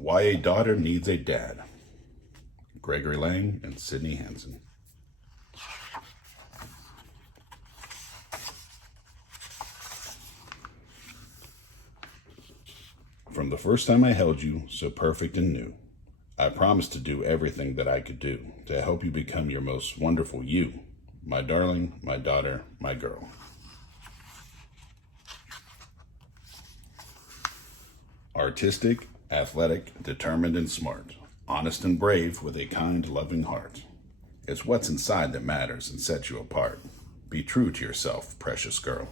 Why a Daughter Needs a Dad. Gregory Lang and Sydney Hansen. From the first time I held you, so perfect and new, I promised to do everything that I could do to help you become your most wonderful you, my darling, my daughter, my girl. Artistic, athletic, determined and smart, honest and brave with a kind, loving heart. It's what's inside that matters and sets you apart. Be true to yourself, precious girl.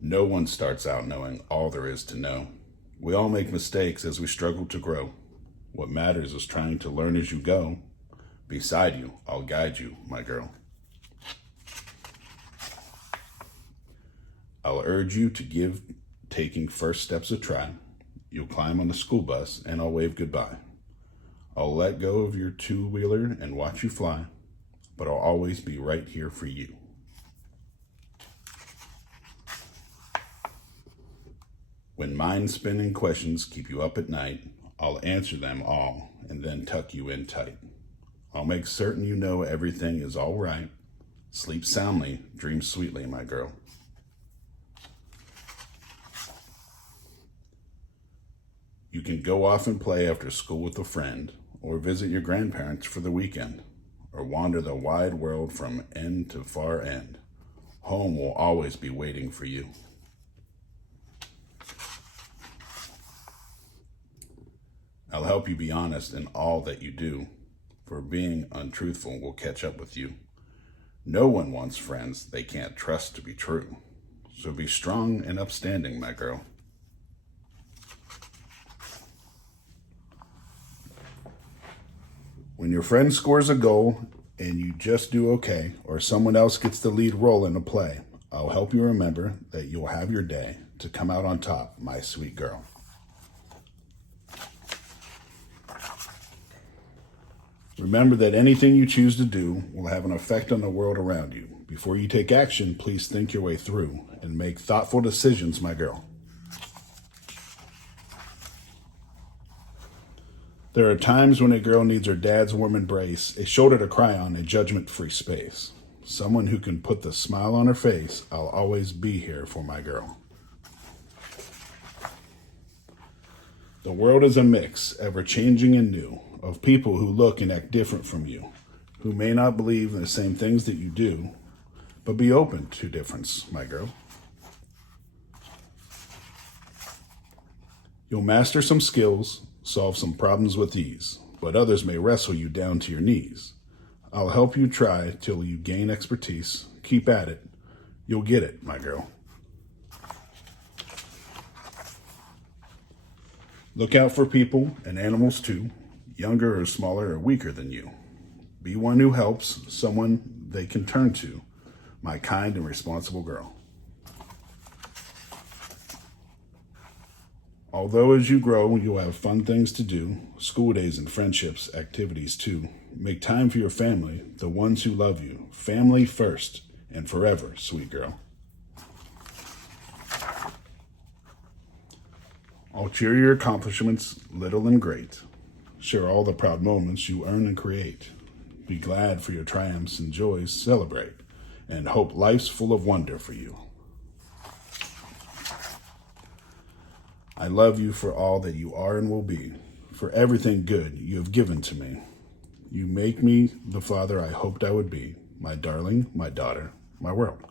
No one starts out knowing all there is to know. We all make mistakes as we struggle to grow. What matters is trying to learn as you go. Beside you, I'll guide you, my girl. I'll urge you to give taking first steps a try. You'll climb on the school bus and I'll wave goodbye. I'll let go of your two-wheeler and watch you fly, but I'll always be right here for you. When mind-spinning questions keep you up at night, I'll answer them all and then tuck you in tight. I'll make certain you know everything is all right. Sleep soundly, dream sweetly, my girl. You can go off and play after school with a friend, or visit your grandparents for the weekend, or wander the wide world from end to far end. Home will always be waiting for you. I'll help you be honest in all that you do, for being untruthful will catch up with you. No one wants friends they can't trust to be true. So be strong and upstanding, my girl. When your friend scores a goal and you just do okay, or someone else gets the lead role in a play, I'll help you remember that you'll have your day to come out on top, my sweet girl. Remember that anything you choose to do will have an effect on the world around you. Before you take action, please think your way through and make thoughtful decisions, my girl. There are times when a girl needs her dad's warm embrace, a shoulder to cry on, a judgment-free space. Someone who can put the smile on her face. I'll always be here for my girl. The world is a mix, ever-changing and new, of people who look and act different from you, who may not believe in the same things that you do, but be open to difference, my girl. You'll master some skills, solve some problems with ease, but others may wrestle you down to your knees. I'll help you try till you gain expertise. Keep at it. You'll get it, my girl. Look out for people and animals too, younger or smaller or weaker than you. Be one who helps, someone they can turn to, my kind and responsible girl. Although as you grow, you'll have fun things to do, school days and friendships, activities too. Make time for your family, the ones who love you. Family first and forever, sweet girl. I'll cheer your accomplishments, little and great. Share all the proud moments you earn and create. Be glad for your triumphs and joys, celebrate, and hope life's full of wonder for you. I love you for all that you are and will be, for everything good you have given to me. You make me the father I hoped I would be, my darling, my daughter, my world.